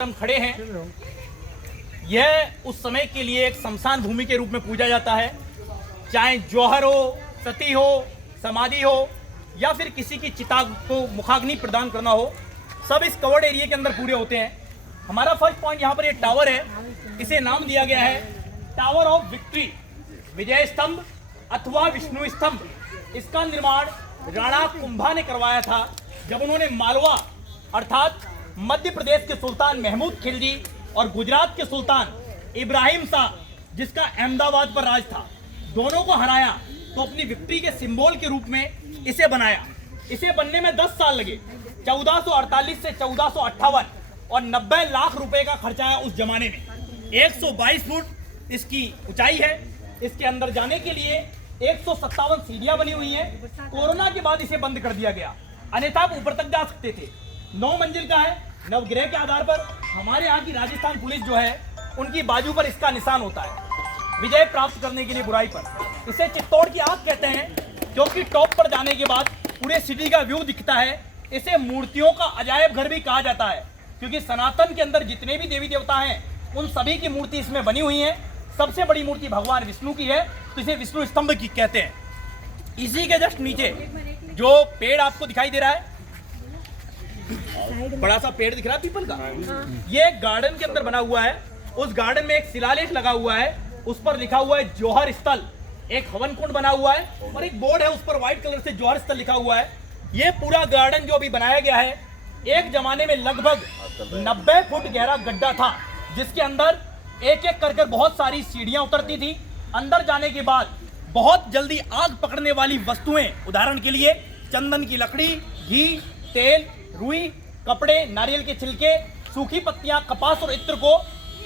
हम खड़े हैं, यह उस समय के लिए एक शमशान भूमि के रूप में पूजा जाता है। चाहे जौहर हो, सती हो, समाधि हो या फिर किसी की चिता को मुखाग्नि प्रदान करना हो, सब इस कवर्ड एरिया के अंदर पूरे होते हैं। हमारा फर्स्ट पॉइंट यहाँ पर ये टावर है, इसे नाम दिया गया है टावर ऑफ विक्ट्री, विजय स्तंभ अथवा विष्णु स्तंभ। इसका निर्माण राणा कुंभा ने करवाया था जब उन्होंने मालवा अर्थात मध्य प्रदेश के सुल्तान महमूद खिलजी और गुजरात के सुल्तान इब्राहिम शाह, जिसका अहमदाबाद पर राज था, दोनों को हराया तो अपनी विक्ट्री के सिंबल के रूप में इसे बनाया। इसे बनने में 10 साल लगे, 1448 से 1458 और 90 लाख रुपए का खर्चा आया उस जमाने में। 122 फुट इसकी ऊंचाई है। इसके अंदर जाने के लिए 157 सीढ़ियां बनी हुई हैं। कोरोना के बाद इसे बंद कर दिया गया, अन्यथा आप ऊपर तक जा सकते थे। 9 मंजिल का है। नवग्रह के आधार पर हमारे यहाँ की राजस्थान पुलिस जो है, उनकी बाजू पर इसका निशान होता है विजय प्राप्त करने के लिए बुराई पर। इसे चित्तौड़ की आंख कहते हैं क्योंकि टॉप पर जाने के बाद पूरे सिटी का व्यू दिखता है। इसे मूर्तियों का अजायब घर भी कहा जाता है क्योंकि सनातन के अंदर जितने भी देवी देवता हैं उन सभी की मूर्ति इसमें बनी हुई है। सबसे बड़ी मूर्ति भगवान विष्णु की है, तो इसे विष्णु स्तंभ की कहते हैं। इसी के जस्ट नीचे जो पेड़ आपको दिखाई दे रहा है, बड़ा सा पेड़ दिख रहा है पीपल का, ये गार्डन के अंदर बना हुआ है। उस गार्डन में एक शिलालेख लगा हुआ है, उस पर लिखा हुआ है जौहर स्थल। एक हवन कुंड बना हुआ है और एक बोर्ड है, उस पर व्हाइट कलर से जौहर स्थल लिखा हुआ है। ये पूरा गार्डन जो अभी बनाया गया है, एक जमाने में लगभग 90 फुट गहरा गड्ढा था, जिसके अंदर एक एक कर बहुत सारी सीढ़ियां उतरती थी। अंदर जाने के बाद बहुत जल्दी आग पकड़ने वाली वस्तुएं, उदाहरण के लिए चंदन की लकड़ी, घी, तेल, रुई, कपड़े, नारियल के छिलके, सूखी पत्तियां, कपास और इत्र को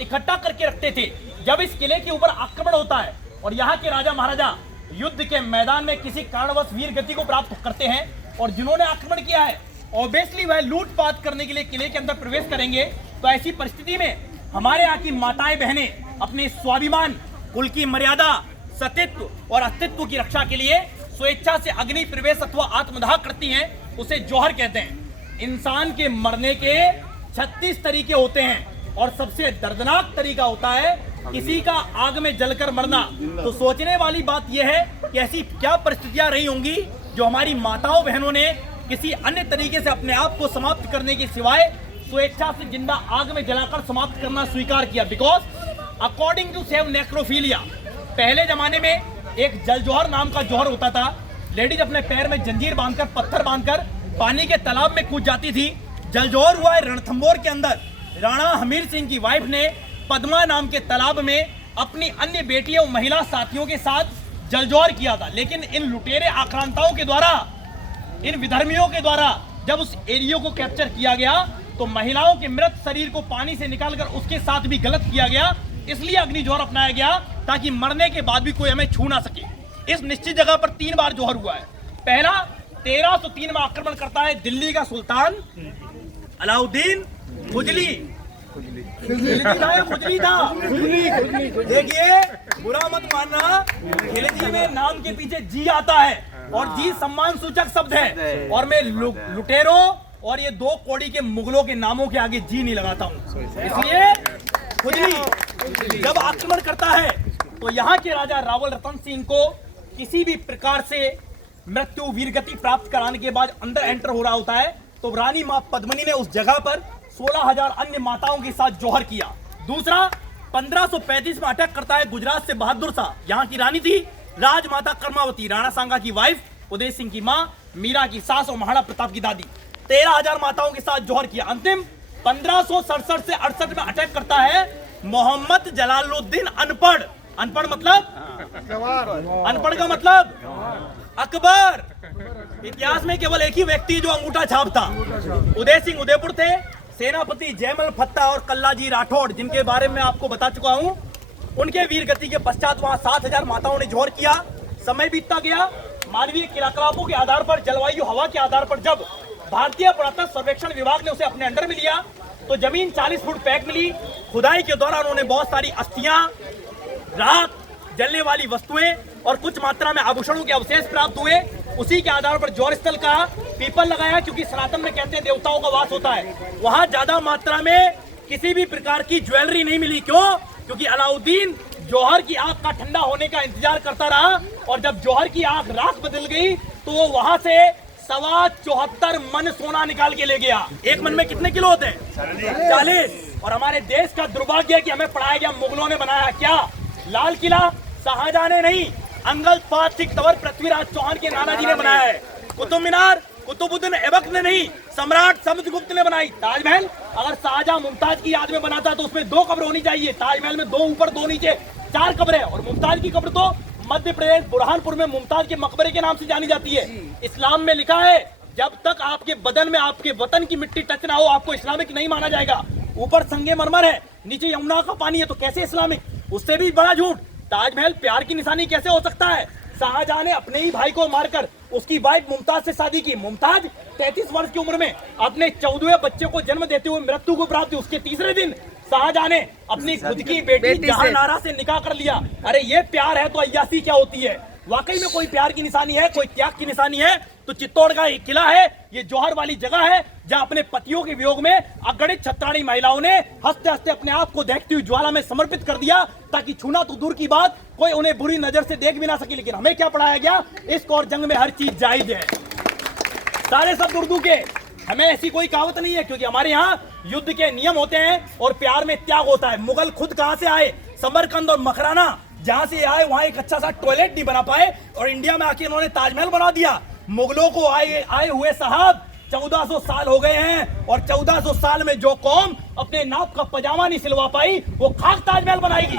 इकट्ठा करके रखते थे। जब इस किले के ऊपर आक्रमण होता है और यहाँ के राजा महाराजा युद्ध के मैदान में किसी कारणवश वीर गति को प्राप्त करते हैं और जिन्होंने आक्रमण किया है ऑब्वियसली वह लूटपाट करने के लिए किले के अंदर प्रवेश करेंगे, तो ऐसी परिस्थिति में हमारे यहाँ की माताएं बहनें अपने स्वाभिमान, कुल की मर्यादा, सतीत्व और अस्तित्व की रक्षा के लिए स्वेच्छा से अग्नि प्रवेश अथवा आत्मदाह करती हैं। उसे जौहर कहते हैं। इंसान के मरने के 36 तरीके होते हैं और सबसे दर्दनाक तरीका होता है किसी का आग में जलकर मरना। तो सोचने वाली बात यह है कि ऐसी क्या परिस्थितियां रही होंगी जो हमारी माताओं बहनों ने किसी अन्य तरीके से अपने आप को समाप्त करने के सिवाय स्वेच्छा से जिंदा आग में जलाकर समाप्त करना स्वीकार किया। Because according to save necrophilia, पहले जमाने में एक जल जौहर नाम का जौहर होता था। लेडीज अपने पैर में जंजीर बांधकर, पत्थर बांधकर पानी के तालाब में कूद जाती थी। जलजौहर हुआ है रणथंभौर के अंदर। राणा हमीर सिंह की वाइफ ने पद्मा नाम के तालाब में अपनी अन्य बेटियों महिला साथियों के साथ जलजौहर किया था। लेकिन इन लुटेरे आक्रांताओं के द्वारा, इन विधर्मियों के द्वारा जब उस एरिया को कैप्चर किया गया तो महिलाओं के मृत शरीर को पानी से निकालकर उसके साथ भी गलत किया गया। इसलिए अग्नि जौहर अपनाया गया ताकि मरने के बाद भी कोई हमें छू ना सके। इस निश्चित जगह पर 3 बार जौहर हुआ है। पहला 1303 में आक्रमण करता है दिल्ली का सुल्तान अलाउद्दीन खुजली। खुजली था। देखिए, बुरा मत मानना, खिलजी में नाम के पीछे जी आता है और जी सम्मान सूचक शब्द है, और मैं लुटेरों और ये 2 कौड़ी के मुगलों के नामों के आगे जी नहीं लगाता हूँ। इसलिए खुजली जब आक्रमण करता है तो यहाँ के राजा रावल रतन सिंह को किसी भी प्रकार से मृत्यु वीरगति प्राप्त कराने के बाद अंदर एंटर हो रहा होता है, तो रानी मां पद्मिनी ने उस जगह पर 16,000 अन्य माताओं के साथ जौहर किया। दूसरा 1535 में अटैक करता है गुजरात से बहादुर शाह, यहाँ की रानी थी राजमाता कर्मावती, राणा सांगा की वाइफ, उदय सिंह की मां, मीरा की सास और महाराणा प्रताप की दादी। 13,000 माताओं के साथ जौहर किया। अंतिम 1567 से 68 में अटैक करता है मोहम्मद जलालुद्दीन अनपढ़। अनपढ़ मतलब, अनपढ़ का मतलब अकबर। इतिहास में केवल एक ही व्यक्ति जो अंगूठा छाप था, उदय सिंह उदयपुर थे, सेनापति जयमल फत्ता और कल्लाजी राठौड़, जिनके बारे में आपको बता चुका हूं। उनके वीर गति के पश्चात वहां 7,000 माताओं ने जौहर किया। समय बीतता गया। मानवीय क्रियाकलापों के आधार पर, जलवायु हवा के आधार पर जब भारतीय पुरातत्व सर्वेक्षण विभाग ने उसे अपने अंडर में लिया तो जमीन 40 फुट पैक मिली। खुदाई के दौरान उन्होंने बहुत सारी अस्थियां, राख, जलने वाली वस्तुएं और कुछ मात्रा में आभूषणों के अवशेष प्राप्त हुए। उसी के आधार पर जौहर स्थल का पीपल लगाया, क्योंकि सनातन में कहते हैं देवताओं का वास होता है। वहां ज्यादा मात्रा में किसी भी प्रकार की ज्वेलरी नहीं मिली। क्यों? क्योंकि अलाउद्दीन जौहर की आंख का ठंडा होने का इंतजार करता रहा, और जब जौहर की आंख राख बदल गई तो वो वहां से 74 मन सोना निकाल के ले गया। एक मन में कितने किलो होते हैं? 40। और हमारे देश का दुर्भाग्य है कि हमें पढ़ाया गया मुगलों ने बनाया क्या? लाल किला शाहजहां ने नहीं, अंगद फात सिख तंवर पृथ्वीराज चौहान के नाना जी ने बनाया है। कुतुब मीनार कुतुबुद्दीन ऐबक ने नहीं, सम्राट समुद्रगुप्त ने बनाई। ताजमहल अगर शाहजहां मुमताज की याद में बनाता तो उसमें 2 कब्र होनी चाहिए। ताजमहल में 2 ऊपर 2 नीचे 4 कब्र है, और मुमताज की कब्र तो मध्य प्रदेश बुरहानपुर में मुमताज के मकबरे के नाम से जानी जाती है। इस्लाम में लिखा है जब तक आपके बदन में आपके वतन की मिट्टी टच ना हो आपको इस्लामिक नहीं माना जाएगा। ऊपर संगमरमर है, नीचे यमुना का पानी है, तो कैसे इस्लामिक? उससे भी बड़ा झूठ, ताजमहल प्यार की निशानी कैसे हो सकता है? शाहजहां ने अपने ही भाई को मारकर उसकी वाइफ मुमताज से शादी की। मुमताज 33 वर्ष की उम्र में अपने 14वें बच्चे को जन्म देते हुए मृत्यु को प्राप्त हुई। उसके तीसरे दिन शाहजहां ने अपनी खुद की बेटी जहांनारा से निकाह कर लिया। अरे ये प्यार है तो अय्यासी क्या होती है? वाकई में कोई प्यार की निशानी है, कोई त्याग की निशानी है तो चित्तौड़ का एक किला है, ये जौहर वाली जगह है जहां अपने पतियों के वियोग में अगणित छत्राणी महिलाओं ने हंसते हंसते अपने आप को देखती हुई ज्वाला में समर्पित कर दिया, ताकि छूना तो दूर की बात कोई उन्हें बुरी नजर से देख भी ना सके। लेकिन हमें क्या पढ़ाया गया? इश्क और जंग में हर चीज जायज है। सारे शब्द उर्दू के, हमें ऐसी कोई कहावत नहीं है, क्योंकि हमारे यहाँ युद्ध के नियम होते हैं और प्यार में त्याग होता है। मुगल खुद कहां से आए? समरकंद और मकराना जहां से आए वहां एक अच्छा सा टॉयलेट नहीं बना पाए, और इंडिया में आके उन्होंने ताजमहल बना दिया। मुगलों को आए हुए साहब 1400 साल हो गए हैं, और 1400 साल में जो कौम अपने नाप का पजामा नहीं सिलवा पाई वो खाक ताजमहल बनाएगी।